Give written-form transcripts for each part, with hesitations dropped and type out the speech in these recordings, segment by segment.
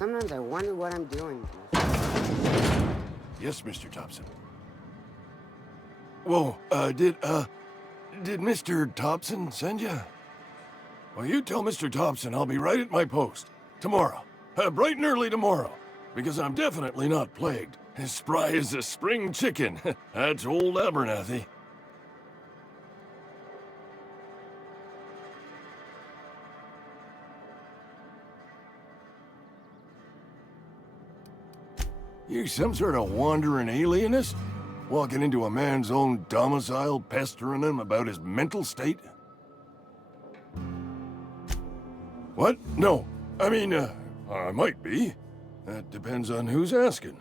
Sometimes I wonder what I'm doing. Yes, Mr. Thompson. Whoa, did Mr. Thompson send you? Well, you tell Mr. Thompson I'll be right at my post. Tomorrow. Bright and early tomorrow. Because I'm definitely not plagued. As spry as a spring chicken. That's old Abernathy. You some sort of wandering alienist? Walking into a man's own domicile, pestering him about his mental state? What? No. I mean, I might be. That depends on who's asking.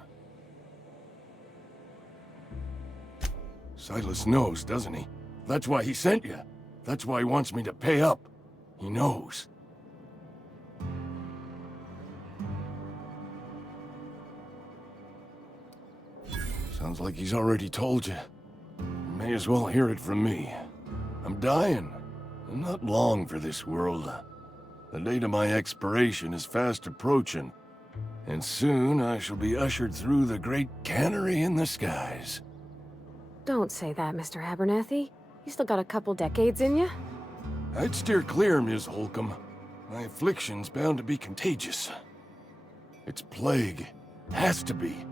Silas knows, doesn't he? That's why he sent you. That's why he wants me to pay up. He knows. Sounds like he's already told you. You may as well hear it from me. I'm dying. I'm not long for this world. The date of my expiration is fast approaching. And soon I shall be ushered through the great cannery in the skies. Don't say that, Mr. Abernathy. You still got a couple decades in you. I'd steer clear, Ms. Holcomb. My affliction's bound to be contagious. It's plague. Has to be.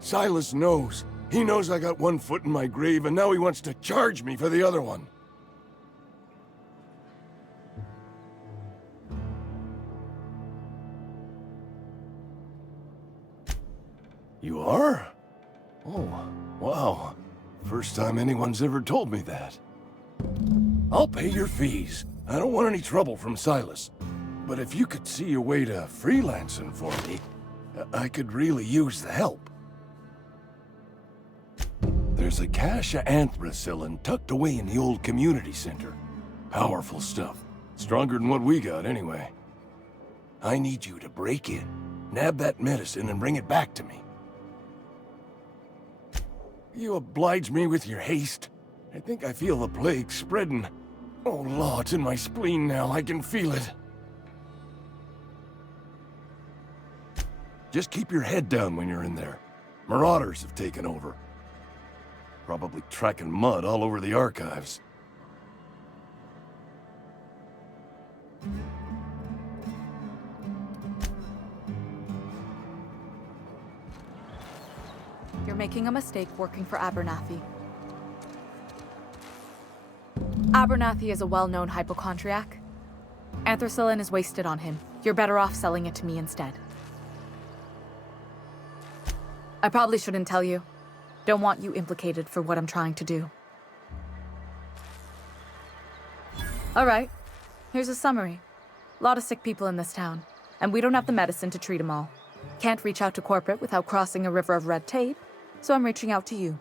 Silas knows. He knows I got one foot in my grave, and now he wants to charge me for the other one. You are? Oh, wow. First time anyone's ever told me that. I'll pay your fees. I don't want any trouble from Silas. But if you could see a way to freelancing for me, I could really use the help. There's a cache of anthracillin tucked away in the old community center. Powerful stuff. Stronger than what we got, anyway. I need you to break in, nab that medicine, and bring it back to me. You oblige me with your haste. I think I feel the plague spreading. Oh, Law, it's in my spleen now. I can feel it. Just keep your head down when you're in there. Marauders have taken over. Probably tracking mud all over the archives. You're making a mistake working for Abernathy. Abernathy is a well-known hypochondriac. Anthracillin is wasted on him. You're better off selling it to me instead. I probably shouldn't tell you. Don't want you implicated for what I'm trying to do. All right, here's a summary. A lot of sick people in this town, and we don't have the medicine to treat them all. Can't reach out to corporate without crossing a river of red tape, so I'm reaching out to you.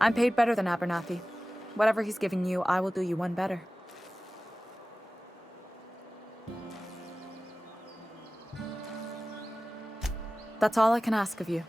I'm paid better than Abernathy. Whatever he's giving you, I will do you one better. That's all I can ask of you.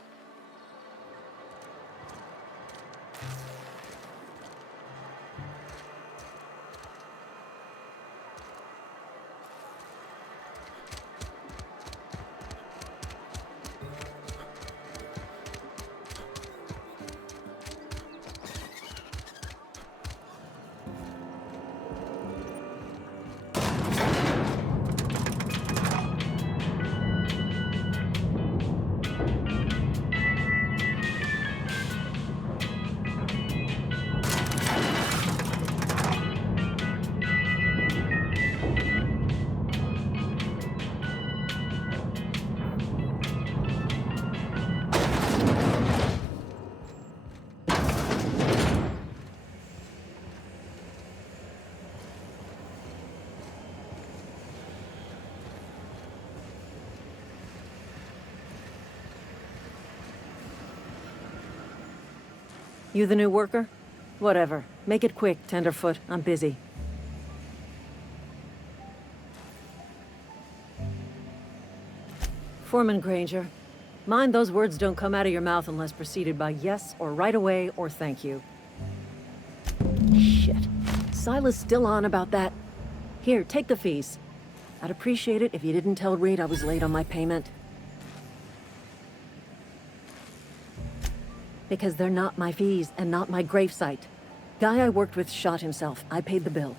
You the new worker? Whatever. Make it quick, Tenderfoot. I'm busy. Foreman Granger. Mind those words don't come out of your mouth unless preceded by yes or right away or thank you. Shit. Silas still on about that. Here, take the fees. I'd appreciate it if you didn't tell Reed I was late on my payment. Because they're not my fees and not my gravesite. Guy I worked with shot himself. I paid the bill.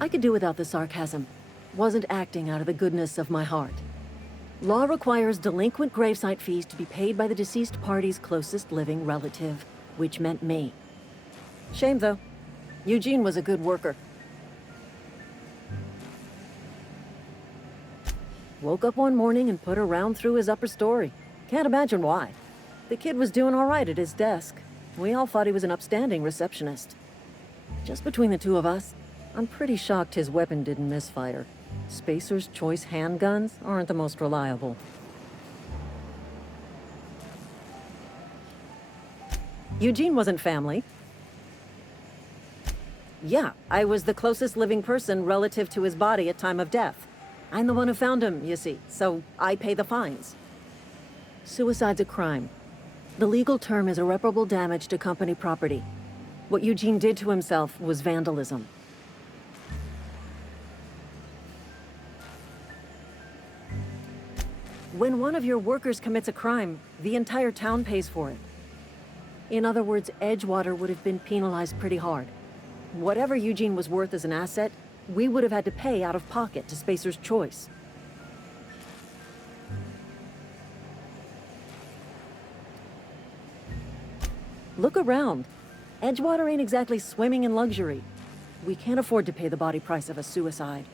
I could do without the sarcasm. Wasn't acting out of the goodness of my heart. Law requires delinquent gravesite fees to be paid by the deceased party's closest living relative, which meant me. Shame, though. Eugene was a good worker. Woke up one morning and put a round through his upper story. Can't imagine why. The kid was doing all right at his desk. We all thought he was an upstanding receptionist. Just between the two of us, I'm pretty shocked his weapon didn't misfire. Spacer's Choice handguns aren't the most reliable. Eugene wasn't family. Yeah, I was the closest living person relative to his body at time of death. I'm the one who found him, you see, so I pay the fines. Suicide's a crime. The legal term is irreparable damage to company property. What Eugene did to himself was vandalism. When one of your workers commits a crime, the entire town pays for it. In other words, Edgewater would have been penalized pretty hard. Whatever Eugene was worth as an asset, we would have had to pay out of pocket to Spacer's Choice. Look around. Edgewater ain't exactly swimming in luxury. We can't afford to pay the body price of a suicide.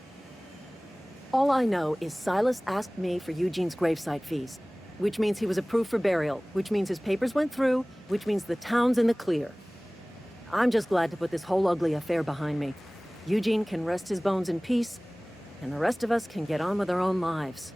All I know is Silas asked me for Eugene's gravesite fees, which means he was approved for burial, which means his papers went through, which means the town's in the clear. I'm just glad to put this whole ugly affair behind me. Eugene can rest his bones in peace, and the rest of us can get on with our own lives.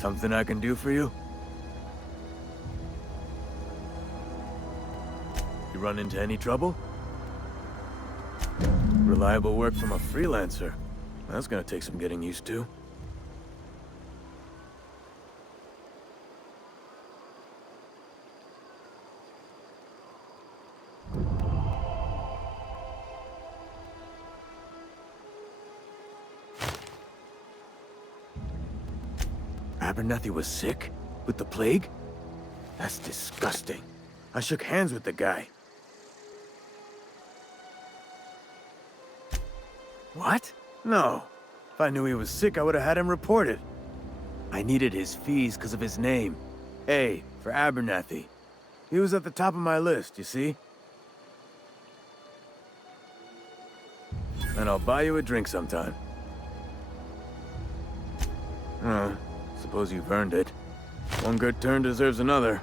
Something I can do for you? You run into any trouble? Reliable work from a freelancer. That's gonna take some getting used to. Abernathy was sick? With the plague? That's disgusting. I shook hands with the guy. What? No. If I knew he was sick, I would have had him reported. I needed his fees because of his name. A, for Abernathy. He was at the top of my list, you see? And I'll buy you a drink sometime. Suppose you've earned it. One good turn deserves another.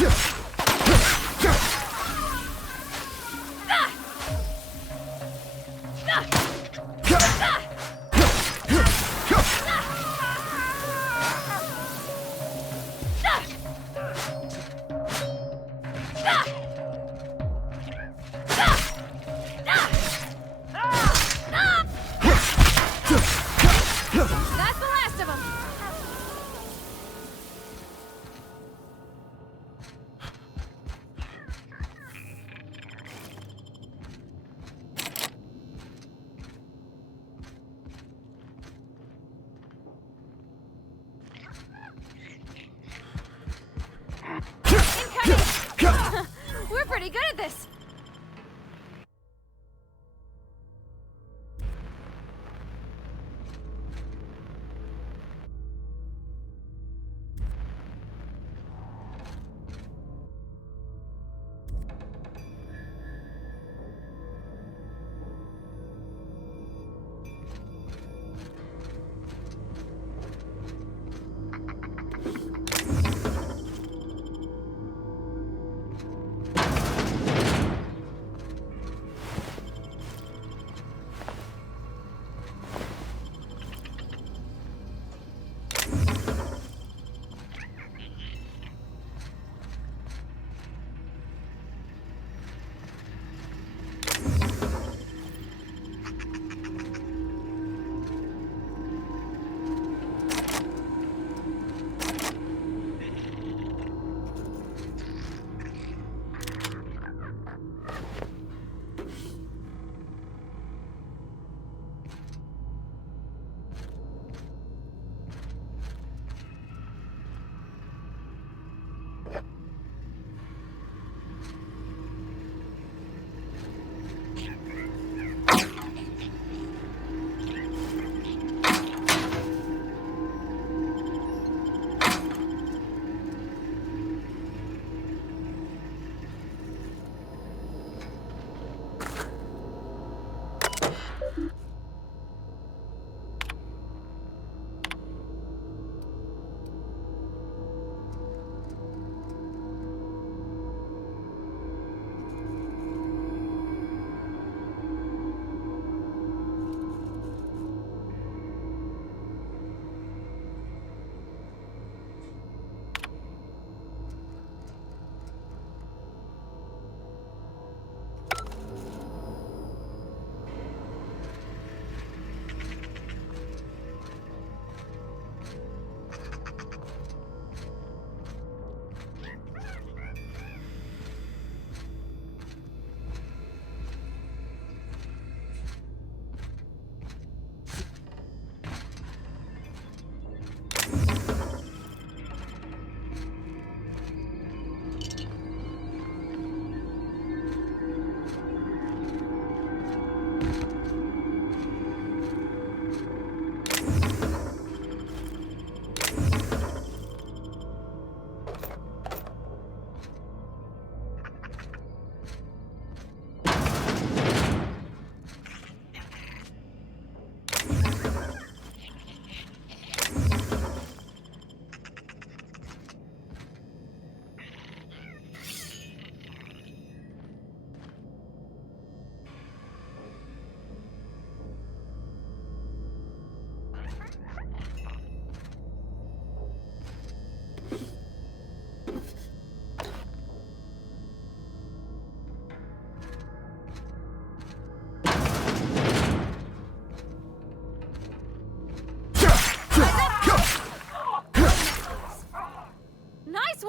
That's the last of them! Incoming! We're pretty good at this!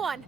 one!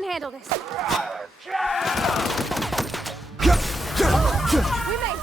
can handle this. We may.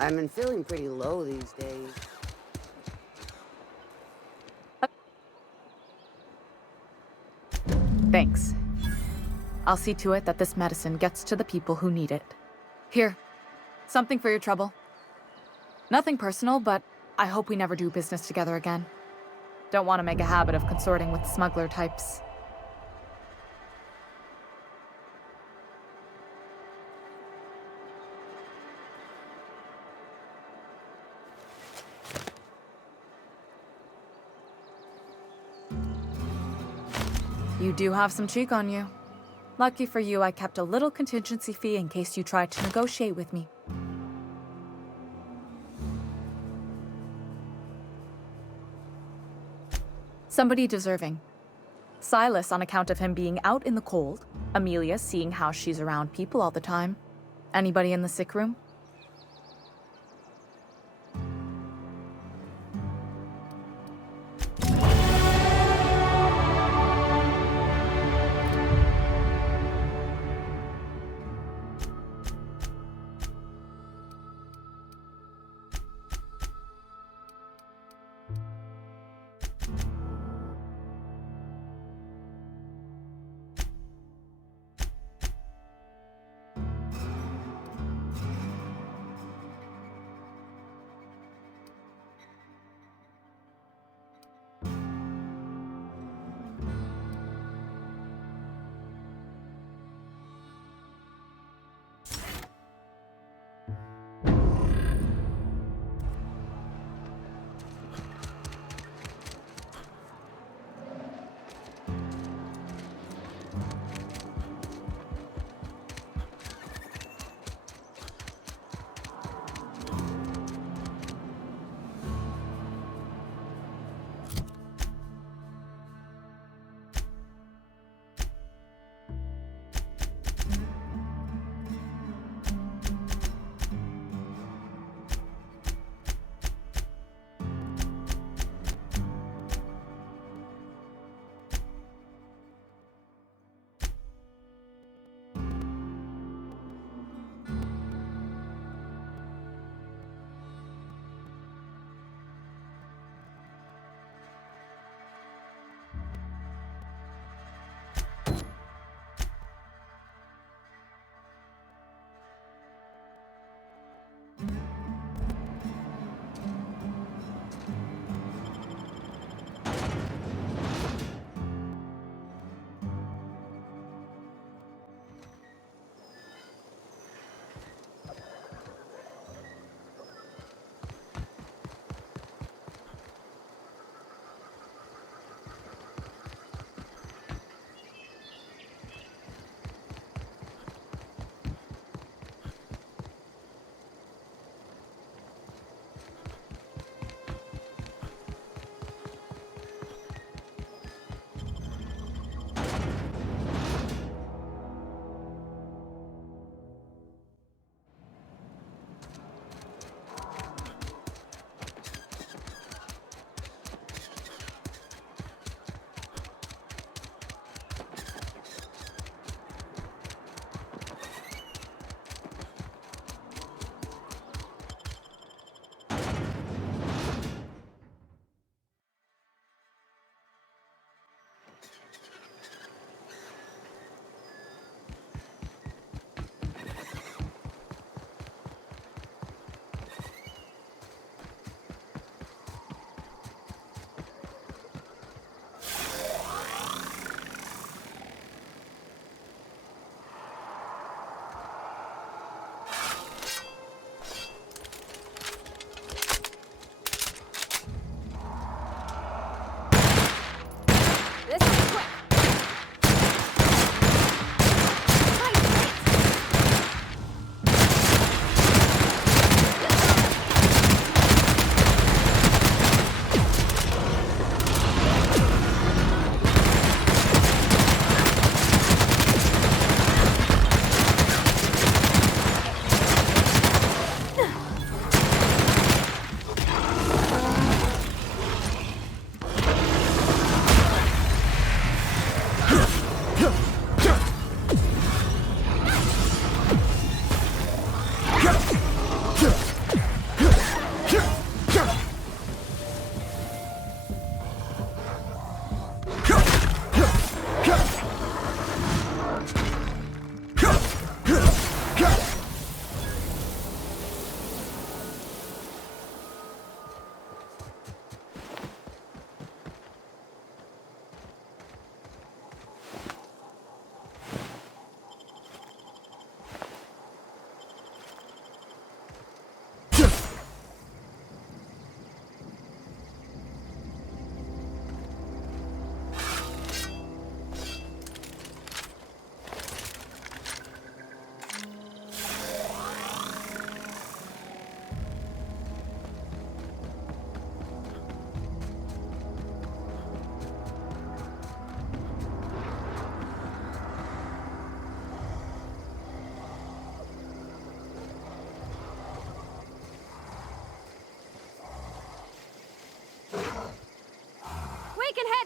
I've been feeling pretty low these days. Thanks. I'll see to it that this medicine gets to the people who need it. Here, something for your trouble. Nothing personal, but I hope we never do business together again. Don't want to make a habit of consorting with smuggler types. You do have some cheek on you. Lucky for you, I kept a little contingency fee in case you tried to negotiate with me. Somebody deserving. Silas on account of him being out in the cold. Amelia seeing how she's around people all the time. Anybody in the sick room?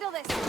handle this!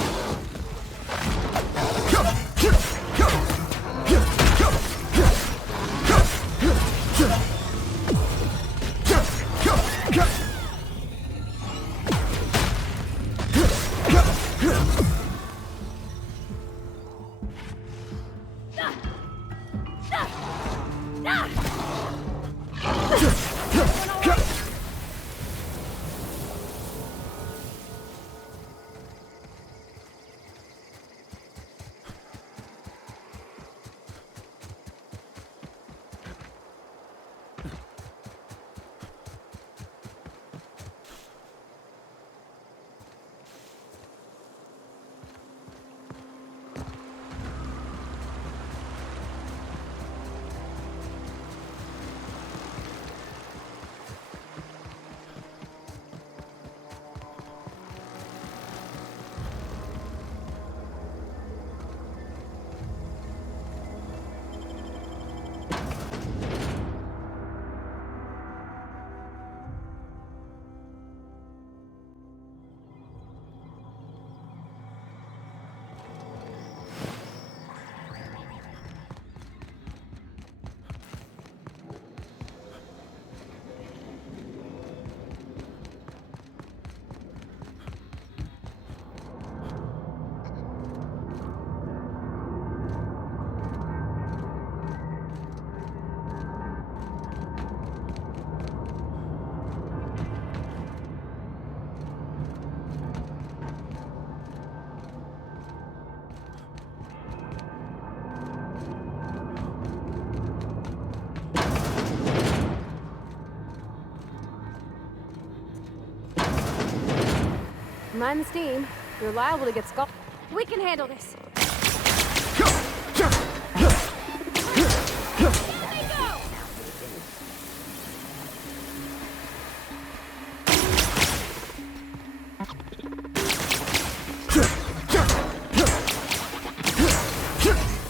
Mind the steam. You're liable to get scalded. We can handle this.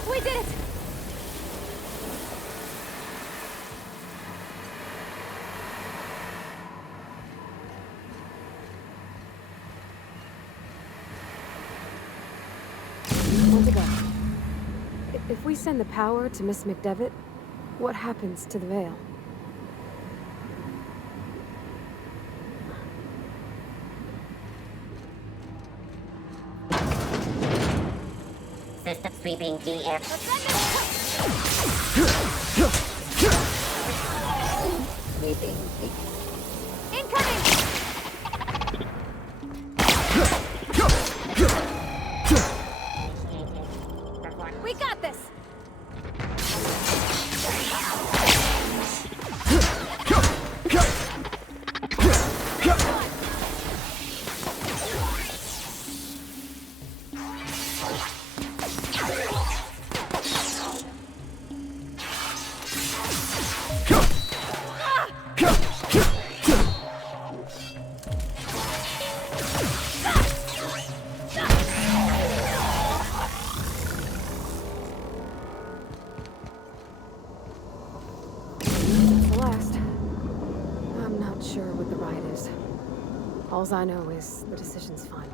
We did it! Hold it up. If we send the power to Miss McDevitt, what happens to the veil? System sweeping GF. Sweeping. Incoming! We got this! That's the last. I'm not sure what the right is. Alls I know is the decision's final.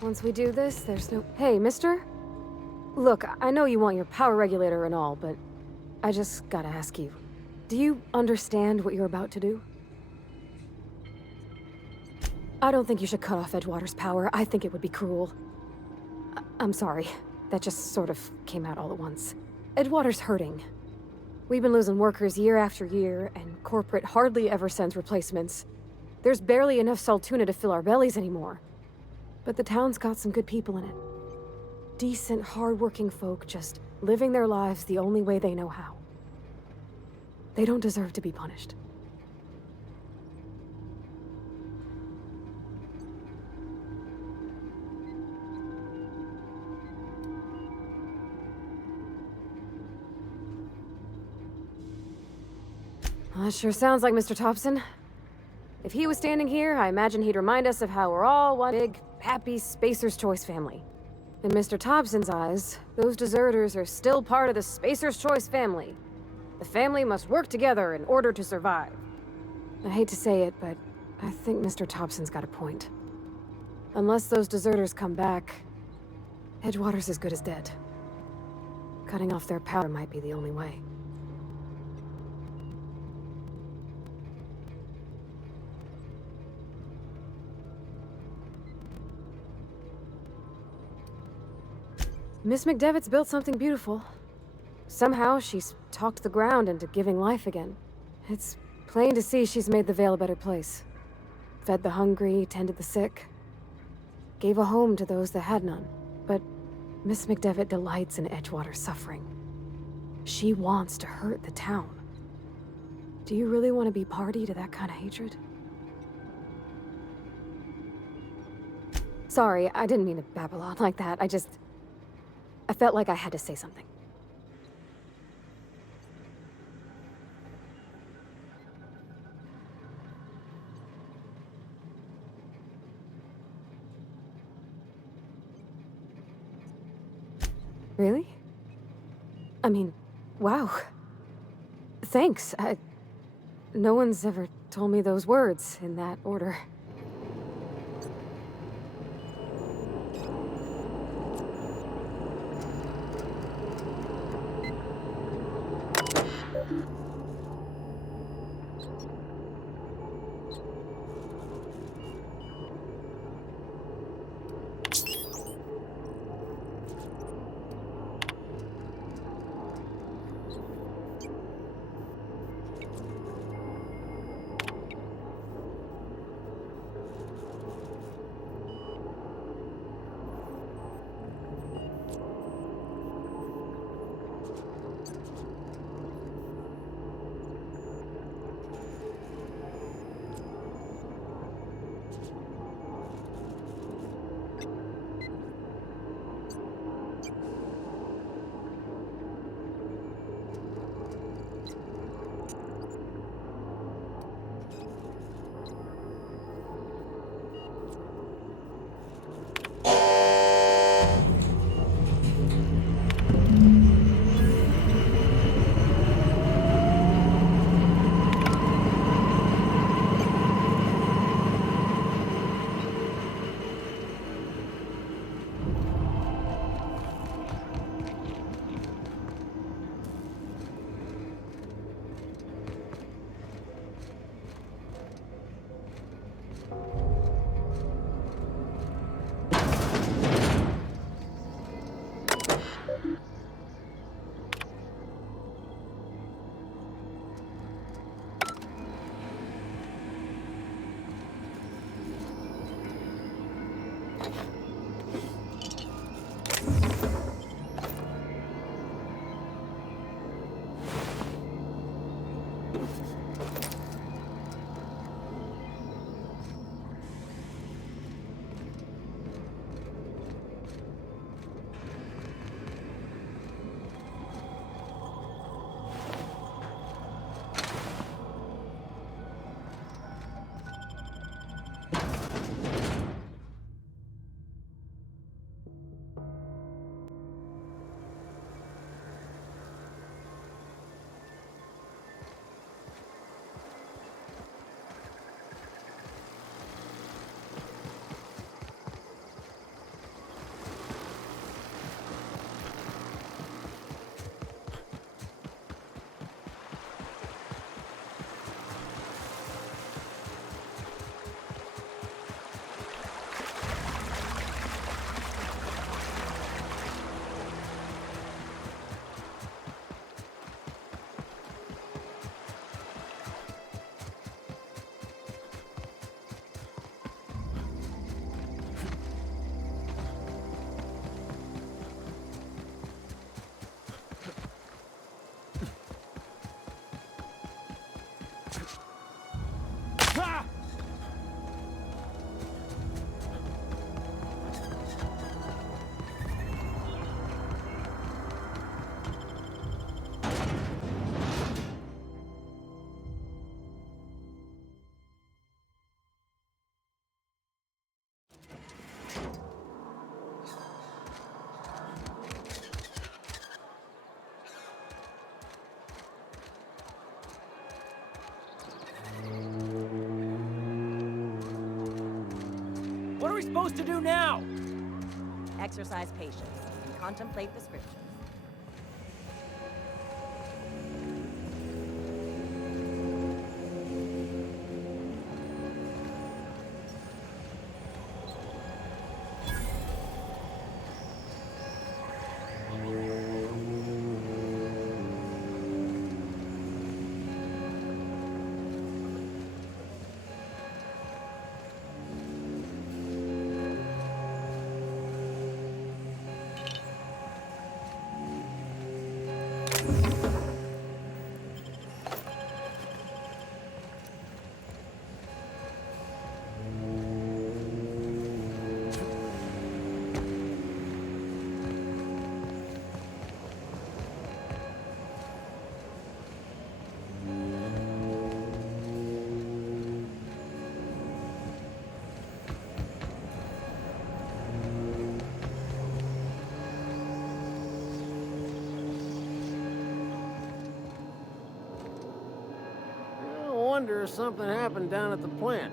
Once we do this, there's no... Hey, mister? Look, I know you want your power regulator and all, but I just gotta ask you. Do you understand what you're about to do? I don't think you should cut off Edgewater's power. I think it would be cruel. I'm sorry. That just sort of came out all at once. Edgewater's hurting. We've been losing workers year after year, and corporate hardly ever sends replacements. There's barely enough Saltuna to fill our bellies anymore. But the town's got some good people in it. Decent, hard-working folk just living their lives the only way they know how. They don't deserve to be punished. That sure sounds like Mr. Thompson. If he was standing here, I imagine he'd remind us of how we're all one big, happy Spacer's Choice family. In Mr. Thompson's eyes, those deserters are still part of the Spacer's Choice family. The family must work together in order to survive. I hate to say it, but I think Mr. Thompson's got a point. Unless those deserters come back, Edgewater's as good as dead. Cutting off their power might be the only way. Miss McDevitt's built something beautiful. Somehow, she's talked the ground into giving life again. It's plain to see she's made the Vale a better place. Fed the hungry, tended the sick. Gave a home to those that had none. But Miss McDevitt delights in Edgewater's suffering. She wants to hurt the town. Do you really want to be party to that kind of hatred? Sorry, I didn't mean to babble on like that. I felt like I had to say something. Really? I mean, wow. Thanks. No one's ever told me those words in that order. What are we supposed to do now? Exercise patience and contemplate the scriptures. I wonder if something happened down at the plant.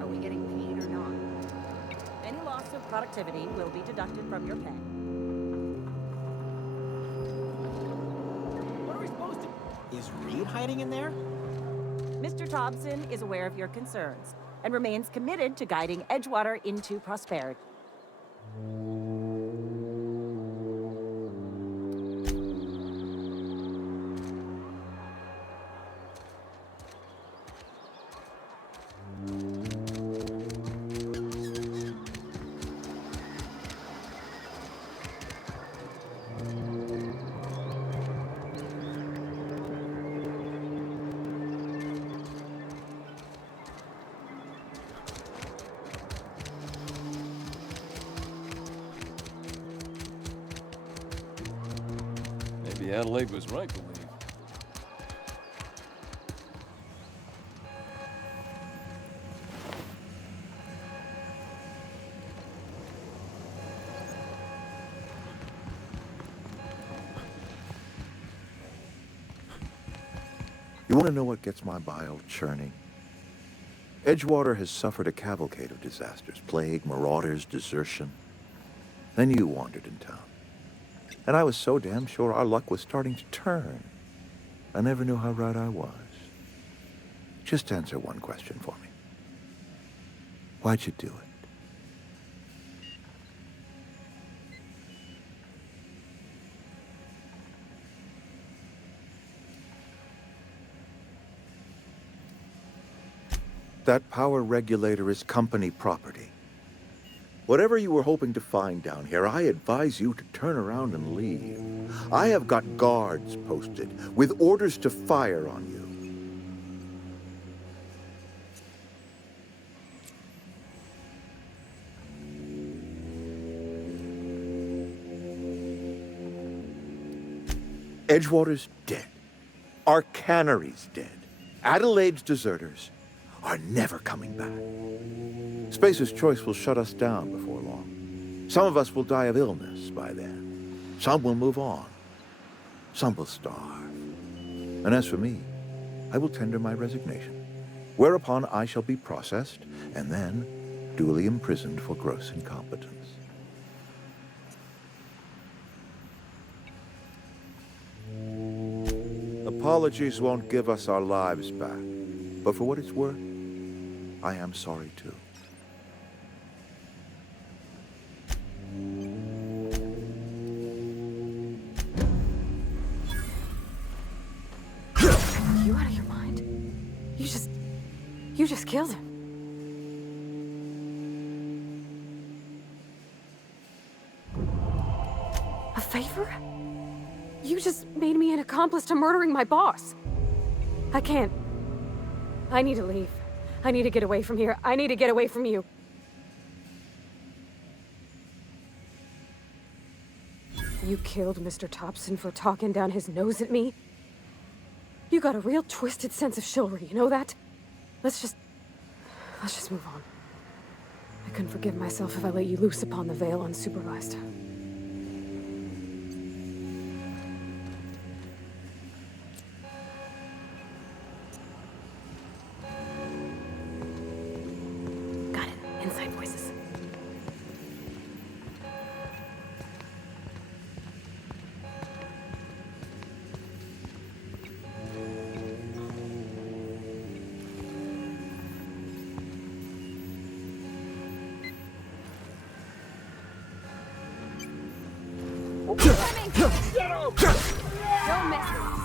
Are we getting paid or not? Any loss of productivity will be deducted from your pay. What are we supposed to... Is Reed hiding in there? Mr. Thompson is aware of your concerns and remains committed to guiding Edgewater into prosperity. Maybe Adelaide was right to leave. You want to know what gets my bile churning? Edgewater has suffered a cavalcade of disasters, plague, marauders, desertion. Then you wandered in town. And I was so damn sure our luck was starting to turn. I never knew how right I was. Just answer one question for me. Why'd you do it? That power regulator is company property. Whatever you were hoping to find down here, I advise you to turn around and leave. I have got guards posted with orders to fire on you. Edgewater's dead. Our cannery's dead. Adelaide's deserters are never coming back. Spacer's Choice will shut us down before long. Some of us will die of illness by then. Some will move on. Some will starve. And as for me, I will tender my resignation, whereupon I shall be processed and then duly imprisoned for gross incompetence. Apologies won't give us our lives back, but for what it's worth, I am sorry too. just killed him. A favor? You just made me an accomplice to murdering my boss. I can't. I need to leave. I need to get away from here. I need to get away from you. You killed Mr. Thompson for talking down his nose at me? You got a real twisted sense of chivalry, you know that? Let's just move on. I couldn't forgive myself if I let you loose upon the Vale unsupervised. Got it. Inside voices. Don't mess with us.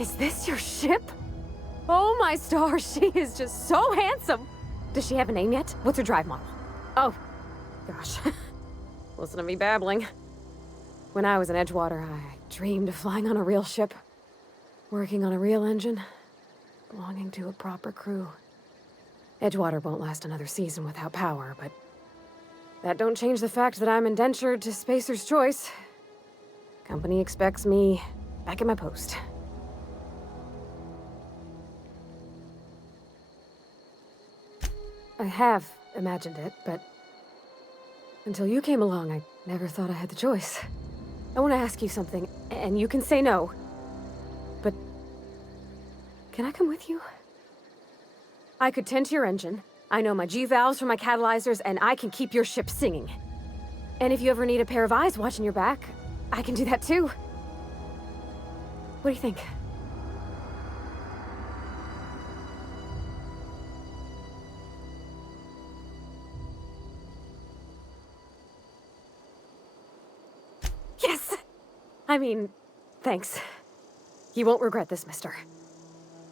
Is this your ship? Oh my stars, she is just so handsome! Does she have a name yet? What's her drive model? Oh, gosh. Listen to me babbling. When I was in Edgewater, I dreamed of flying on a real ship, working on a real engine, belonging to a proper crew. Edgewater won't last another season without power, but that don't change the fact that I'm indentured to Spacer's Choice. Company expects me back at my post. I have imagined it, but until you came along, I never thought I had the choice. I want to ask you something, and you can say no. But can I come with you? I could tend to your engine. I know my G-valves for my catalyzers, and I can keep your ship singing. And if you ever need a pair of eyes watching your back, I can do that too. What do you think? Yes! I mean, thanks. You won't regret this, mister.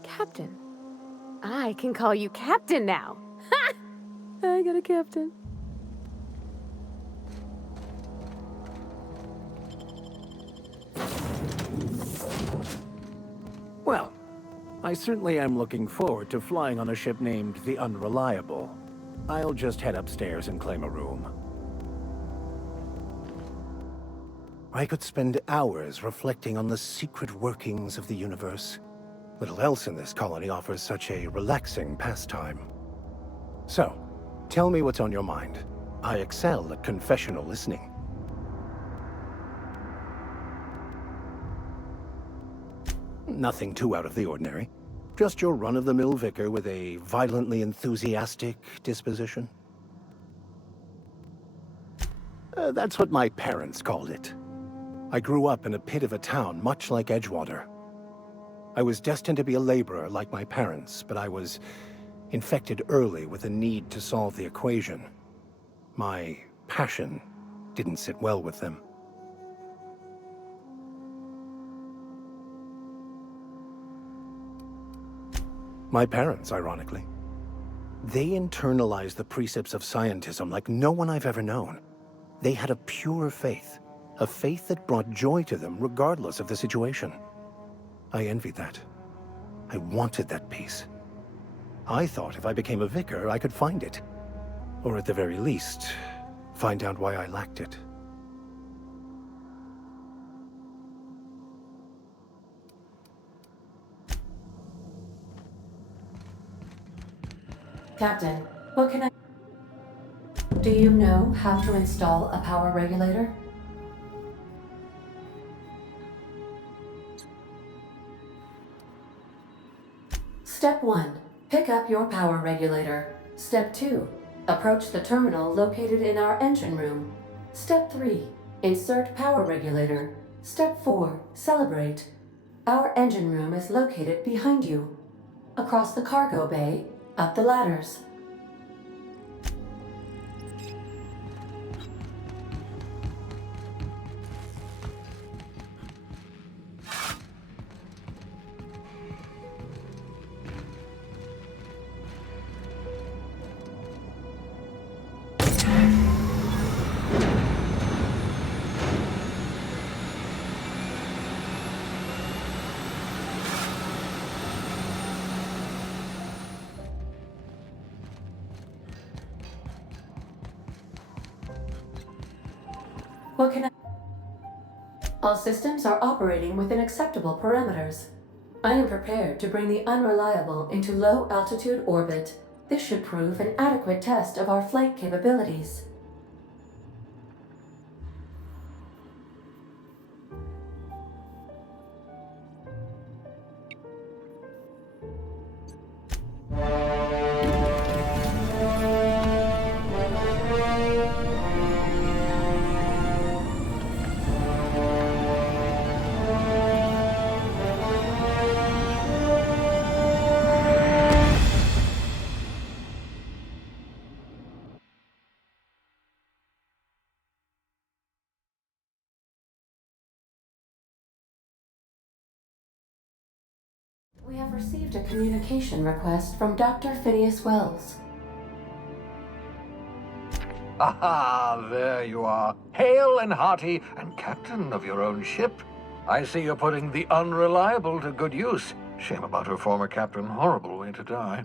Captain. I can call you Captain now. Ha! I got a captain. Well, I certainly am looking forward to flying on a ship named the Unreliable. I'll just head upstairs and claim a room. I could spend hours reflecting on the secret workings of the universe. Little else in this colony offers such a relaxing pastime. So, tell me what's on your mind. I excel at confessional listening. Nothing too out of the ordinary. Just your run-of-the-mill vicar with a violently enthusiastic disposition. That's what my parents called it. I grew up in a pit of a town much like Edgewater. I was destined to be a laborer like my parents, but I was infected early with a need to solve the equation. My passion didn't sit well with them. My parents, ironically. They internalized the precepts of scientism like no one I've ever known. They had a pure faith, a faith that brought joy to them regardless of the situation. I envied that. I wanted that peace. I thought if I became a vicar, I could find it. Or at the very least, find out why I lacked it. Captain, what can I... Do you know how to install a power regulator? Step 1. Pick up your power regulator. Step 2. Approach the terminal located in our engine room. Step 3. Insert power regulator. Step 4. Celebrate. Our engine room is located behind you. Across the cargo bay, up the ladders. What can I... All systems are operating within acceptable parameters. I am prepared to bring the Unreliable into low-altitude orbit. This should prove an adequate test of our flight capabilities. We have received a communication request from Dr. Phineas Wells. Ah, there you are, hale and hearty, and captain of your own ship. I see you're putting the Unreliable to good use. Shame about her former captain. Horrible way to die.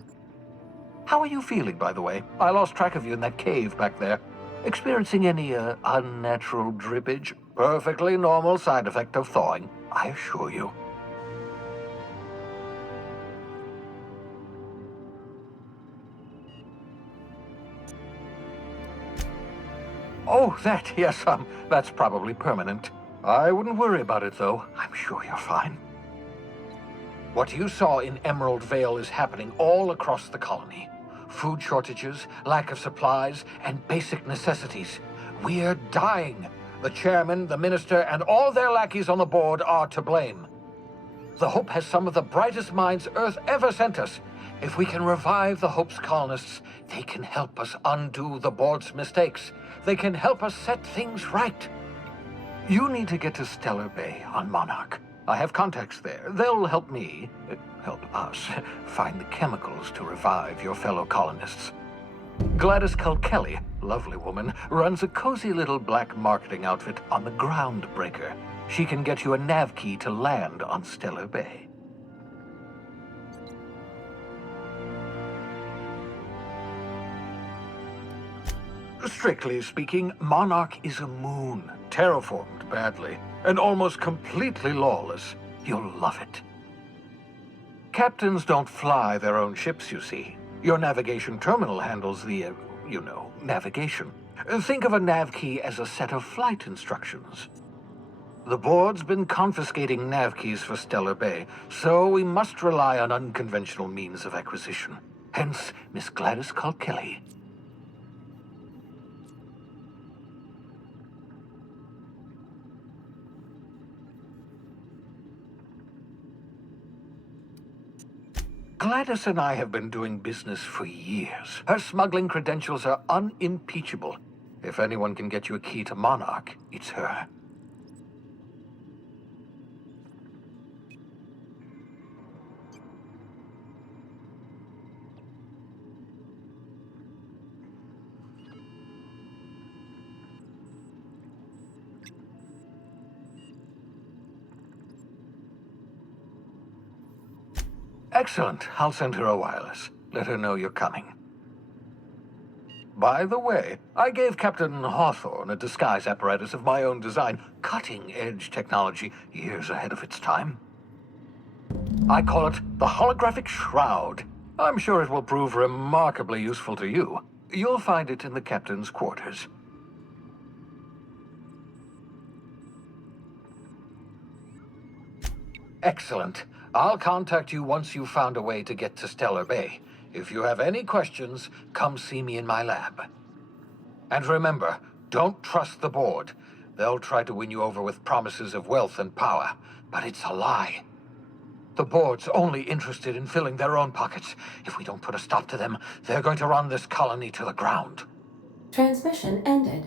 How are you feeling, by the way? I lost track of you in that cave back there. Experiencing any, unnatural drippage? Perfectly normal side effect of thawing, I assure you. Oh, that, yes, that's probably permanent. I wouldn't worry about it, though. I'm sure you're fine. What you saw in Emerald Vale is happening all across the colony. Food shortages, lack of supplies, and basic necessities. We're dying. The chairman, the minister, and all their lackeys on the board are to blame. The Hope has some of the brightest minds Earth ever sent us. If we can revive the Hope's colonists, they can help us undo the board's mistakes. They can help us set things right. You need to get to Stellar Bay on Monarch. I have contacts there. They'll help me, help us, find the chemicals to revive your fellow colonists. Gladys Kelly, lovely woman, runs a cozy little black marketing outfit on the Groundbreaker. She can get you a nav key to land on Stellar Bay. Strictly speaking, Monarch is a moon, terraformed badly, and almost completely lawless. You'll love it. Captains don't fly their own ships, you see. Your navigation terminal handles the, navigation. Think of a nav key as a set of flight instructions. The board's been confiscating nav keys for Stellar Bay, so we must rely on unconventional means of acquisition. Hence, Miss Gladys Kelly. Gladys and I have been doing business for years. Her smuggling credentials are unimpeachable. If anyone can get you a key to Monarch, it's her. Excellent. I'll send her a wireless. Let her know you're coming. By the way, I gave Captain Hawthorne a disguise apparatus of my own design, cutting-edge technology, years ahead of its time. I call it the Holographic Shroud. I'm sure it will prove remarkably useful to you. You'll find it in the captain's quarters. Excellent. I'll contact you once you've found a way to get to Stellar Bay. If you have any questions, come see me in my lab. And remember, don't trust the board. They'll try to win you over with promises of wealth and power, but it's a lie. The board's only interested in filling their own pockets. If we don't put a stop to them, they're going to run this colony to the ground. Transmission ended.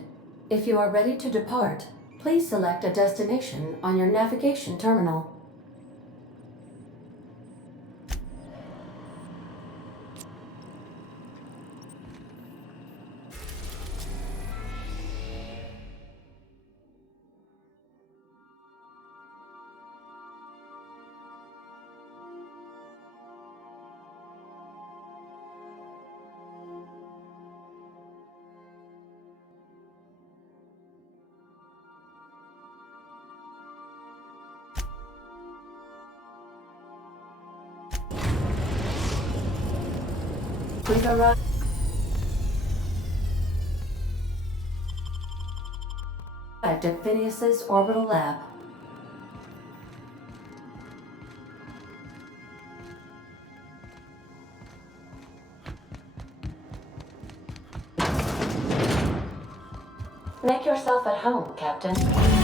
If you are ready to depart, please select a destination on your navigation terminal. We've arrived at Phineas's orbital lab. Make yourself at home, Captain.